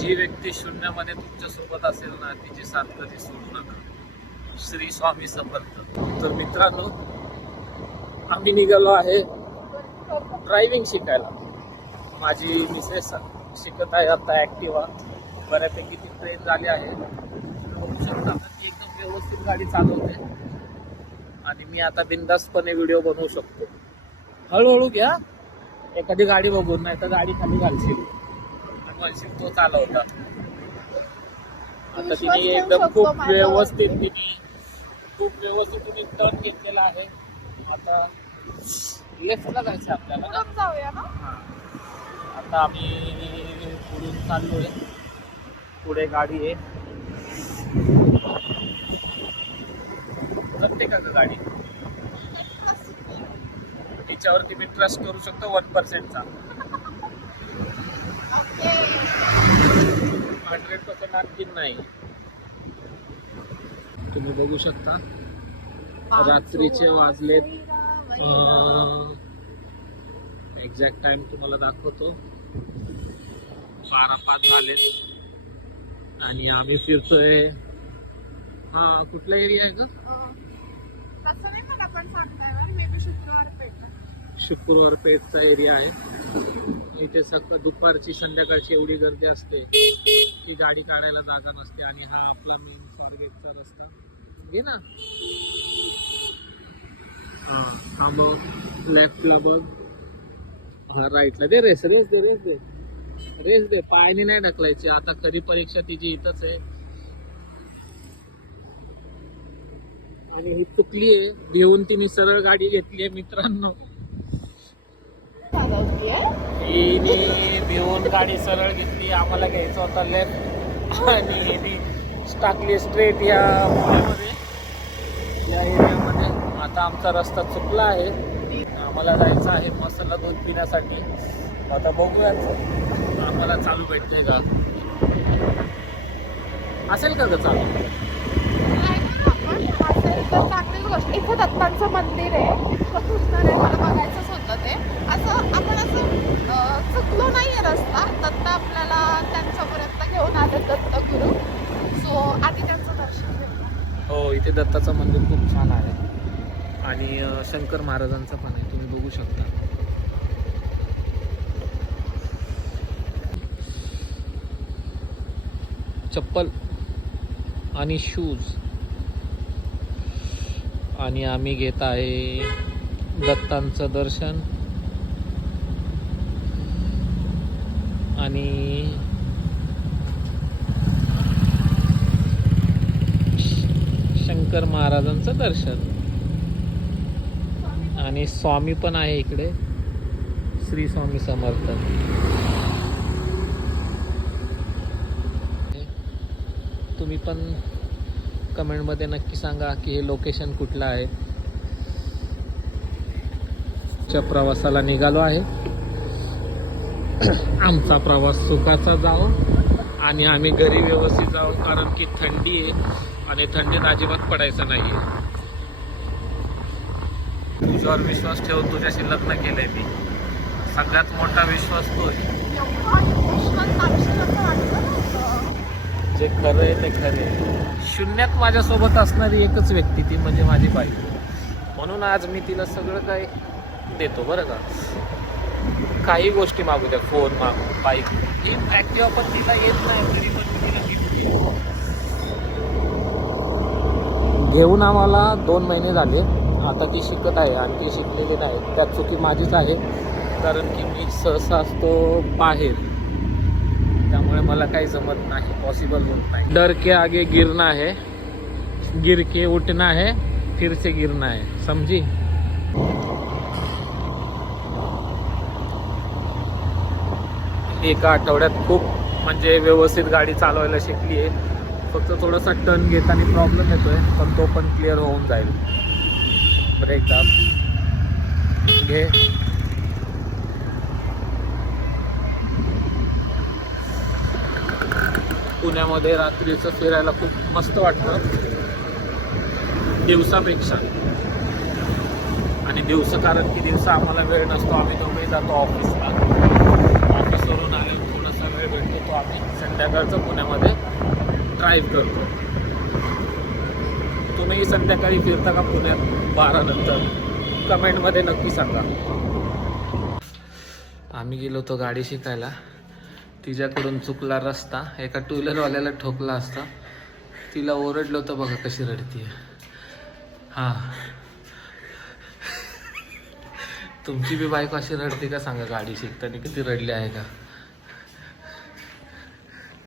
जी व्यक्ती शून्यामध्ये तुमच्या सोबत असेल ना, तिची साथ कधी सोडू नका. श्री स्वामी समर्थ. तर मित्रांनो, आम्ही निघालो आहे ड्रायव्हिंग शिकायला. माझी मिसेस शिकत आहे आता ॲक्टिवा. बऱ्यापैकी ती ट्रेन झाली आहे. बघू शकता ती एकदम व्यवस्थित गाडी चालवते आणि मी आता बिनधास्तपणे व्हिडिओ बनवू शकतो. हळूहळू घ्या, एखादी गाडी बघून, नाही तर गाडी खाली घालशील आणि म्हणशील तो चालवता. आता तिने एकदम खूप व्यवस्थित तुम्ही टर्न घेतलेला आहे. आता लेफ्टला जायचं आपल्याला ना. आता आम्ही पुढून चाललोय. पुढे गाडी आहे. जमते का गाडी? तिच्यावरती मी ट्रस्ट करू शकतो 1%चा. 100% आणखी नाही. तुम्ही बघू शकता रात्रीचे वाजलेत, एक्झॅक्ट टाइम तुम्हाला दाखवतो. 12:05 झालेत आणि आम्ही फिरतोय. हा कुठला एरिया आहे का? तसं नाही मला पण सांगता येणार. मे बी शुक्रवार पेठचा एरिया आहे. इथे दुपारची संध्याकाळची एवढी गर्दी असते की गाडी काढायला जागा नसते. आणि हा आपला मेन स्वारगेटचा रस्ता घे ना. हा बघ, लेफ्टला बघ, हा राईटला दे. रेस दे. पायाने नाही ढकलायची. आता खरी परीक्षा तिची इथंच आहे. आणि ही चुकली आहे, भिवून तिने सरळ गाडी घेतली आहे मित्रांनो. हिने भिवून गाडी सरळ घेतली. आम्हाला घ्यायचं होता लेफ्ट आणि हिने टाकली स्ट्रेट या पुण्यामध्ये, या एरियामध्ये. आता आमचा रस्ता चुकला आहे. आम्हाला जायचं आहे मसाला दूध पिण्यासाठी. आता बघूयाच आम्हाला चालू भेटते का. असेल का ग चालू? चांगलीच गोष्ट. इथं दत्तांचं मंदिर आहे, इतकं सुंदर आहे. मला बघायचंच होतं ते. असं आपण चुकलो नाहीये रस्ता. दत्त आपल्याला त्यांच्यापर्यंत घेऊन आले, दत्त गुरु. सो आधी त्यांचं दर्शन घेतलं. हो, इथे दत्ताचं मंदिर खूप छान आहे आणि शंकर महाराजांचं पण आहे. तुम्ही बघू शकता. चप्पल आणि शूज. आणि आम्ही घेत आहे दत्तांचं दर्शन आणि शंकर महाराजांचं दर्शन. आणि स्वामी पण आहे इकडे, श्री स्वामी समर्थ. तुम्ही पण कमेंटमध्ये नक्की सांगा की हे लोकेशन कुठलं आहे. च्या प्रवासाला निघालो आहे. आमचा प्रवास सुखाचा जाओ आणि आम्ही घरी व्यवस्थित जाऊ, कारण की थंडी आहे आणि थंडीत अजिबात पडायचं नाही आहे. तुझ्यावर विश्वास ठेवून तुझ्याशी लग्न केलंय मी. सगळ्यात मोठा विश्वास तो आहे. जे खरं आहे ते खरे. शून्यात माझ्यासोबत असणारी एकच व्यक्ती, ती म्हणजे माझी बायको. म्हणून आज मी तिला सगळं काही देतो बरं का. काही गोष्टी मागू द्या, फोन मागू, बाईक, ॲक्टिवा पण तिला येत नाही तरी पण तिला गिफ्ट घेऊन आम्हाला 2 महिने झाले. आता ती शिकत आहे आणि ती शिकलेली नाही. त्यात चुकी माझीच आहे, कारण की मी सहसा असतो बाहेर, त्यामुळे मला काही जमत नाही, पॉसिबल होत नाही. डर के आगे गिरना है, गिर के उठना है, फिर से गिरना है. समझी? एका आठवड्यात खूप म्हणजे व्यवस्थित गाडी चालवायला शिकली आहे. फक्त थोडासा टर्न घेताना प्रॉब्लेम येतोय, पण तो पण क्लिअर होऊन जाईल. ब्रेक दाब घे. पुण्यामध्ये रात्रीचं फिरायला खूप मस्त वाटतं दिवसापेक्षा. आणि दिवस, कारण की दिवसा आम्हाला वेळ नसतो. आम्ही दोघेही जातो ऑफिसला. ऑफिसवरून आले थोडासा वेळ भेटतो तो आम्ही संध्याकाळचं पुण्यामध्ये ड्राईव्ह करतो. तुम्ही संध्याकाळी फिरता का पुण्यात 12 नंतर? कमेंटमध्ये नक्की सांगा. आम्ही गेलो होतो गाडी शिकायला, तिच्याकडून चुकला रस्ता, एका टू व्हीलरवाल्याला ठोकला असता. तिला ओरडलं होतं, बघा कशी रडतीये. हां, तुमची बी बायको अशी रडते का सांगा गाडी शिकताना? किती रडली आहे का?